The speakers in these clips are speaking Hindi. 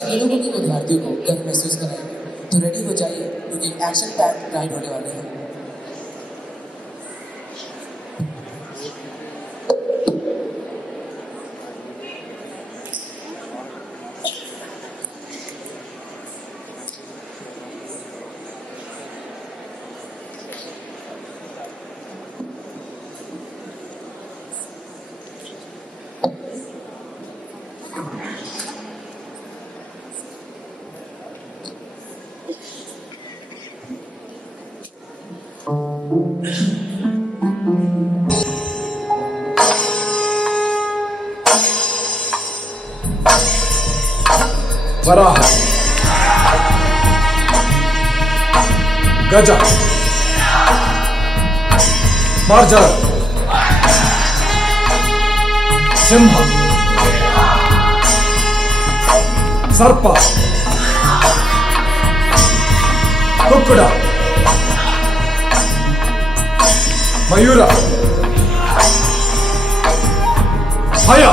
लोगों के विद्यार्थियों को गर्व महसूस कराएंगे। तो रेडी हो जाइए क्योंकि एक्शन पैक राइड होने वाले हैं। वराह, गज, मार्जर, सिंह, सर्प, कुक्कुट, मयूर, भय,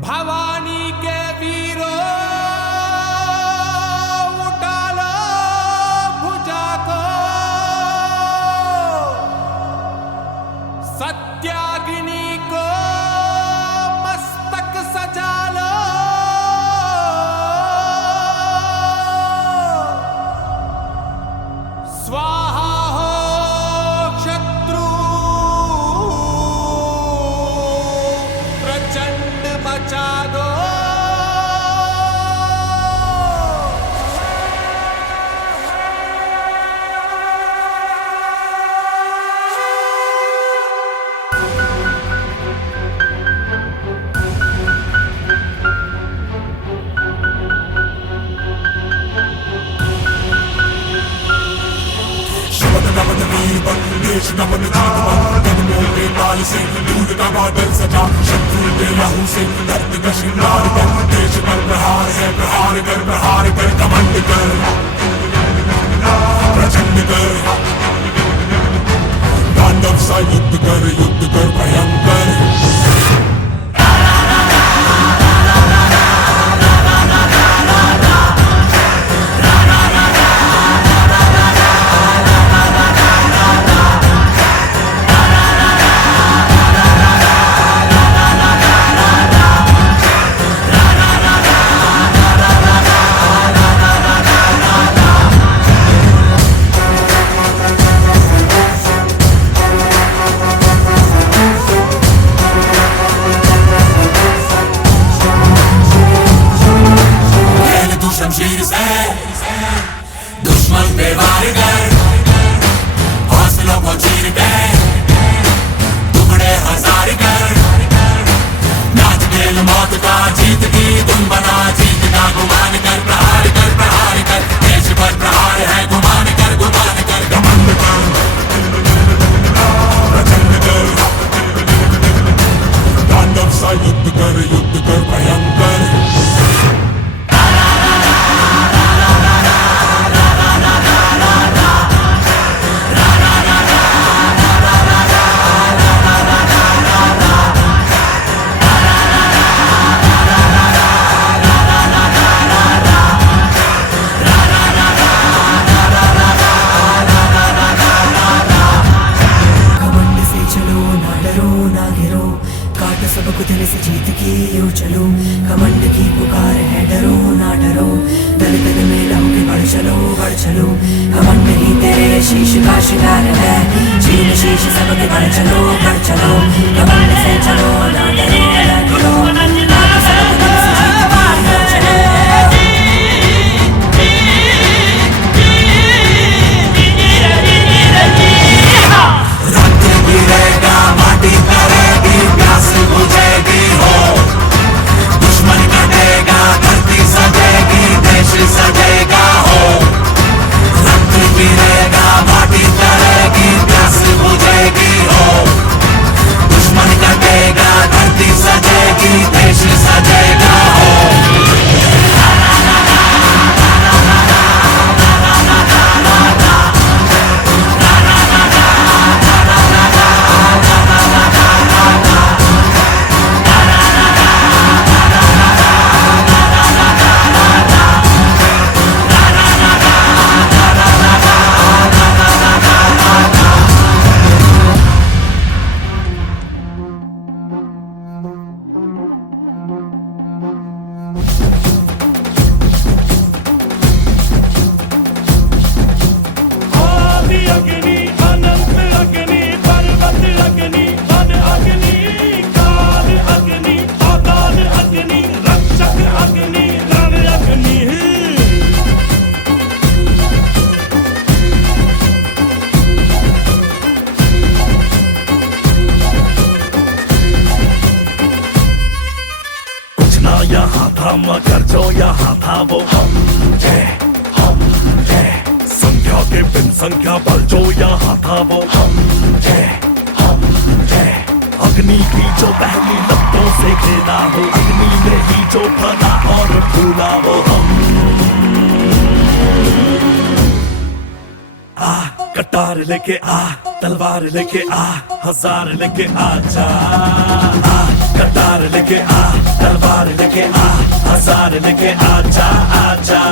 भवानी के वीरों उठा लो भुजा को, सत्याग्नि को मस्तक सजा लो, स्वाहा हो शत्रु प्रचंड मचा दो। नमन वीर बंधु देश नमन जीवन जन्मों के काल से दूर का बादल सजा, शत्रु के लहू से धरती का श्रृंगार कर, देश पर प्रहार है प्रहार कर कमंड कर, प्रचंड कर, तांडव सा युद्ध कर भयंकर। पहले से जीत की यूं चलो, कमंड की पुकार है डरो ना डरो, दल दल में लहू के बढ़ चलो, कमंड ही तेरे शीश का शिकार है, चीन शीश सबके बढ़ चलो, कमंड से चलो ना डरो ना डरो, बाकी सब दिल से जीत की यूं चलो। गिरेगा माटी करेगी प्यास बुझेगी हो, दुश्मन कटेगा धरती सजेगी देश सजेगा हो, रक्त गिरेगा माटी करेगी प्यास बुझेगी हो, दुश्मन कटेगा धरती सजेगी देश सजेगा हो। आदि अग्नि अनंत अग्नि पर्वत अग्नि वन अग्नि काल अग्नि अकाल अग्नि रक्षक अग्नि रण अग्नि। कुछ ना यहाँ था मगर जो यहाँ था वो हम थे। संख्या के बिन संख्या बल जो यहाँ था वो हम थे। अग्नि की जो पहली लपटों से खेला हो, अग्नि में ही जो फला और फूला वो हम। आ कटार लेके आ, तलवार लेके आ, हजार लेके आ जा। आ कटार लेके आ, तलवार लेके आ, हजार लेके आ जा।